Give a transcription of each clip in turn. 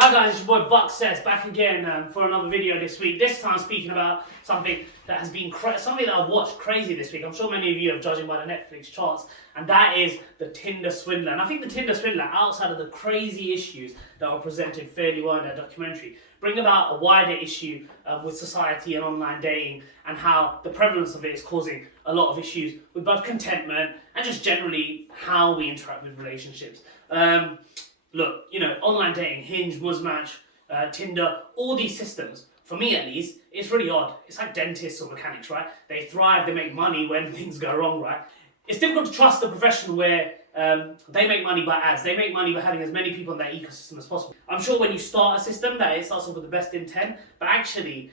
Hi guys, it's your boy Buck Says back again for another video this week. This time speaking about something that has been something that I've watched crazy this week. I'm sure many of you have, judging by the Netflix charts, and that is the Tinder Swindler. And I think the Tinder Swindler, outside of the crazy issues that were presented fairly well in that documentary, bring about a wider issue with society and online dating, and how the prevalence of it is causing a lot of issues with both contentment and just generally how we interact with relationships. Look, online dating, Hinge, Muzzmatch, Tinder, all these systems, for me at least, it's really odd. It's like dentists or mechanics, right? They thrive, they make money when things go wrong, right? It's difficult to trust a profession where they make money by ads. They make money by having as many people in that ecosystem as possible. I'm sure when you start a system that it starts off with the best intent, but actually,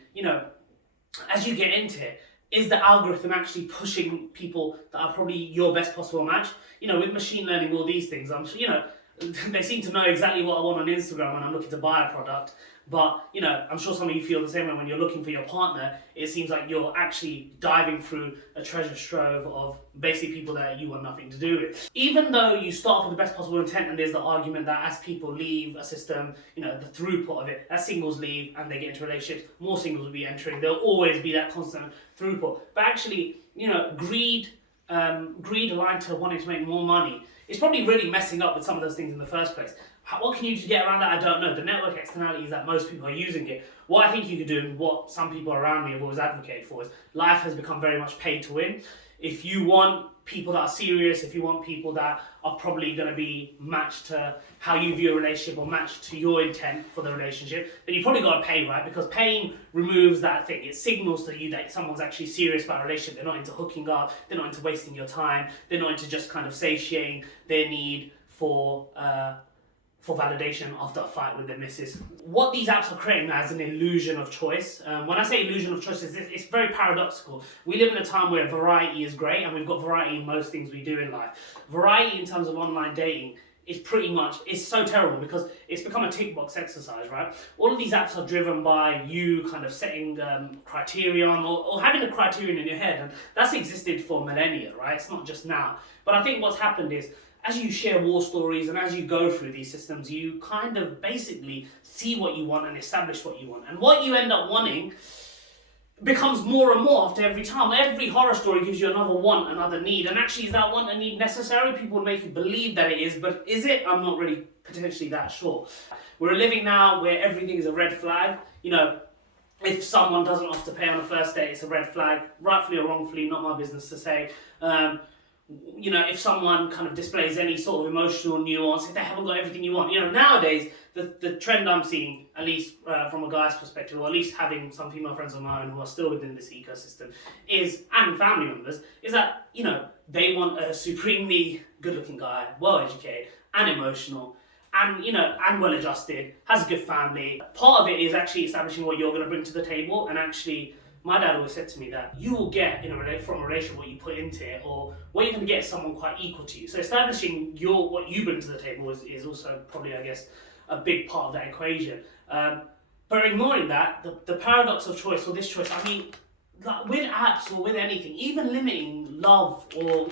as you get into it, is the algorithm actually pushing people that are probably your best possible match? With machine learning, all these things, I'm sure, they seem to know exactly what I want on Instagram when I'm looking to buy a product. But, I'm sure some of you feel the same way when you're looking for your partner. It seems like you're actually diving through a treasure trove of basically people that you want nothing to do with. Even though you start with the best possible intent, and there's the argument that as people leave a system, the throughput of it, as singles leave and they get into relationships, more singles will be entering. There'll always be that constant throughput. But actually, greed aligned to wanting to make more money, it's probably really messing up with some of those things in the first place. What can you do to get around that? I don't know. The network externality is that most people are using it. What I think you could do, and what some people around me have always advocated for, is life has become very much pay to win. If you want people that are serious, if you want people that are probably going to be matched to how you view a relationship or matched to your intent for the relationship, then you probably got to pay, right? Because paying removes that thing. It signals to you that someone's actually serious about a relationship. They're not into hooking up. They're not into wasting your time. They're not into just kind of satiating their need for validation after a fight with their missus. What these apps are creating now is an illusion of choice. When I say illusion of choice, it's very paradoxical. We live in a time where variety is great, and we've got variety in most things we do in life. Variety in terms of online dating is it's so terrible because it's become a tick box exercise, right? All of these apps are driven by you kind of setting criterion or having a criterion in your head, and that's existed for millennia, right? It's not just now. But I think what's happened is, as you share war stories and as you go through these systems, you kind of basically see what you want and establish what you want. And what you end up wanting becomes more and more after every time. Every horror story gives you another want, another need. And actually, is that want and need necessary? People would make you believe that it is, but is it? I'm not really potentially that sure. We're living now where everything is a red flag. If someone doesn't offer to pay on a first date, it's a red flag. Rightfully or wrongfully, not my business to say. If someone kind of displays any sort of emotional nuance, if they haven't got everything you want. Nowadays, the trend I'm seeing, at least from a guy's perspective, or at least having some female friends of my own who are still within this ecosystem, and family members, is that, they want a supremely good-looking guy, well-educated and emotional, and well-adjusted, has a good family. Part of it is actually establishing what you're going to bring to the table, and actually, my dad always said to me that you will get from a relationship what you put into it, or what you're going to get is someone quite equal to you. So establishing what you bring to the table is also probably, I guess, a big part of that equation. But ignoring that, the paradox of choice, or this choice, like with apps or with anything, even limiting love or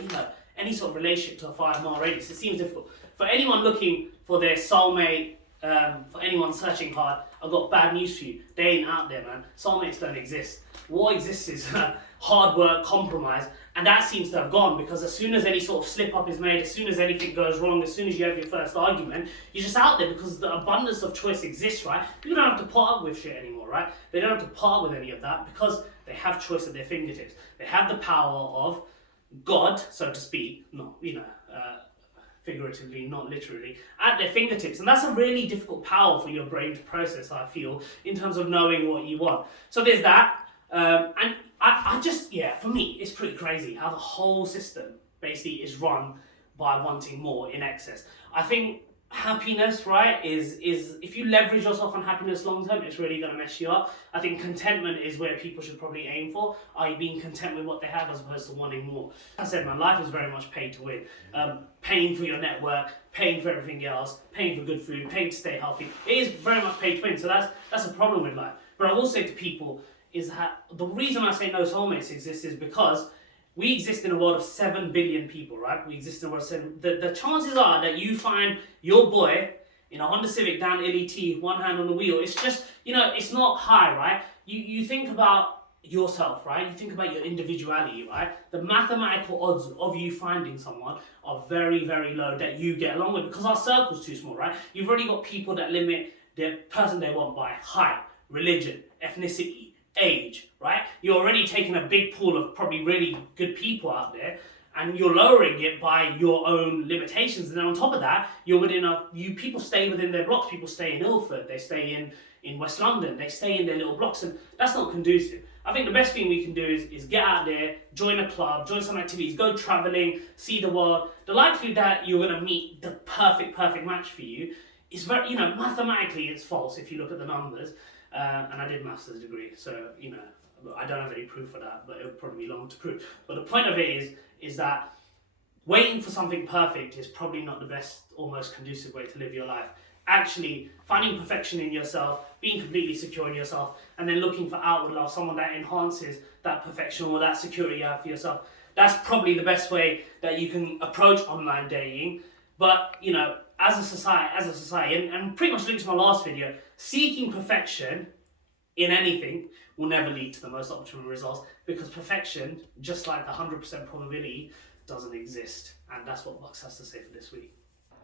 any sort of relationship to a 5-mile radius, it seems difficult. For anyone looking for their soulmate, for anyone searching hard, I've got bad news for you. They ain't out there, man. Soulmates don't exist. What exists is hard work, compromise, and that seems to have gone, because as soon as any sort of slip up is made, as soon as anything goes wrong, as soon as you have your first argument, you're just out there because the abundance of choice exists, right? People don't have to put up with shit anymore, right? They don't have to part with any of that because they have choice at their fingertips. They have the power of God, so to speak, not, figuratively, not literally, at their fingertips. And that's a really difficult power for your brain to process, I feel, in terms of knowing what you want. So there's that. And I just, for me, it's pretty crazy how the whole system basically is run by wanting more in excess. I think happiness, right, is if you leverage yourself on happiness long term, it's really going to mess you up. I think contentment is where people should probably aim for, i.e. being content with what they have as opposed to wanting more. As I said, my life is very much pay to win. Paying for your network, paying for everything else, paying for good food, paying to stay healthy. It is very much pay to win, so that's a problem with life. But I will say to people is that the reason I say no soulmates exist is because we exist in a world of 7 billion people, right? We exist in a world of 7. The chances are that you find your boy in a Honda Civic down LET, one hand on the wheel. It's just, it's not high, right? You think about yourself, right? You think about your individuality, right? The mathematical odds of you finding someone are very, very low that you get along with, because our circle's too small, right? You've already got people that limit the person they want by height, religion, ethnicity, age, right? You're already taking a big pool of probably really good people out there, and you're lowering it by your own limitations. And then on top of that, people stay within their blocks. People stay in Ilford, they stay in West London, they stay in their little blocks, and that's not conducive. I think the best thing we can do is get out there, join a club, join some activities, go traveling, see the world. The likelihood that you're going to meet the perfect match for you is very, mathematically it's false if you look at the numbers. And I did master's degree, so, I don't have any proof for that, but it would probably be long to prove. But the point of it is that waiting for something perfect is probably not the best or most conducive way to live your life. Actually, finding perfection in yourself, being completely secure in yourself, and then looking for outward love, someone that enhances that perfection or that security you have for yourself. That's probably the best way that you can approach online dating. But, as a society, and pretty much linked to my last video, seeking perfection in anything will never lead to the most optimal results, because perfection, just like 100% probability, doesn't exist. And that's what Bucks has to say for this week.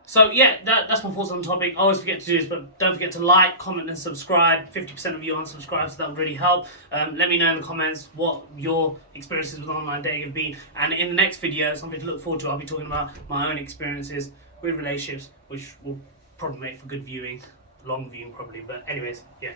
So yeah, that's my thoughts on the topic. I always forget to do this, but don't forget to like, comment and subscribe. 50% of you unsubscribe, so that would really help. Let me know in the comments what your experiences with online dating have been. And in the next video, something to look forward to, I'll be talking about my own experiences with relationships, which will probably make for good viewing. Long viewing probably, but anyways, yeah.